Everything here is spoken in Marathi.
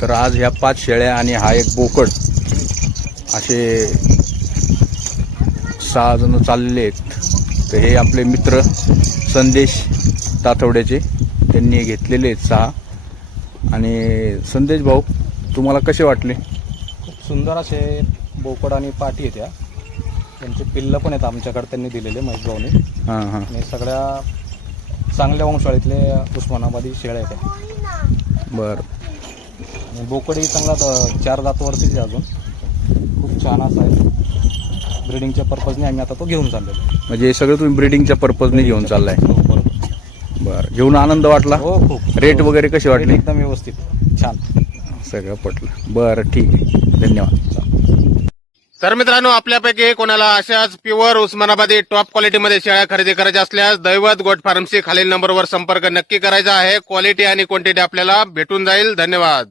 तर आज ह्या 5 शेळ्या आणि हा एक बोकड असे 6 जण चाललेले आहेत। तर हे आपले मित्र संदेश तातवड्याचे, त्यांनी घेतलेले आहेत 6। आणि संदेश भाऊ, तुम्हाला कसे वाटले? खूप सुंदर असे बोकड आणि पाटी आहेत त्या, त्यांचे पिल्लं पण आहेत आमच्याकडे त्यांनी दिलेले महेश भाऊने। हां हां आणि सगळ्या चांगल्या वंशावळीतले उस्मानाबादी शेळ्या आहेत त्या। बरं। आणि बोकडही चांगला 4 दातवरतीच आहे अजून, खूप छान असा आहे। ब्रिडिंगच्या पर्पजने आम्ही आता तो घेऊन चाललेलो। म्हणजे हे सगळं तुम्ही ब्रिडिंगच्या पर्पजने घेऊन चाललाय? हो, बरोबर। बरं, घेऊन आनंद वाटला? हो, खूप। रेट वगैरे कसे रेट वाटले? एकदम व्यवस्थित, छान, सगळं पटलं। बरं, ठीक आहे, धन्यवाद। तर मित्रांनो, आपल्यापैकी कोणाला अशाच प्युअर उस्मानाबादी टॉप क्वालिटीमध्ये शेळ्या खरेदी करायच्या असल्यास दैवत गोट फार्मसी खालील नंबरवर संपर्क नक्की करायचा आहे। क्वालिटी आणि क्वांटिटी आपल्याला भेटून जाईल। धन्यवाद।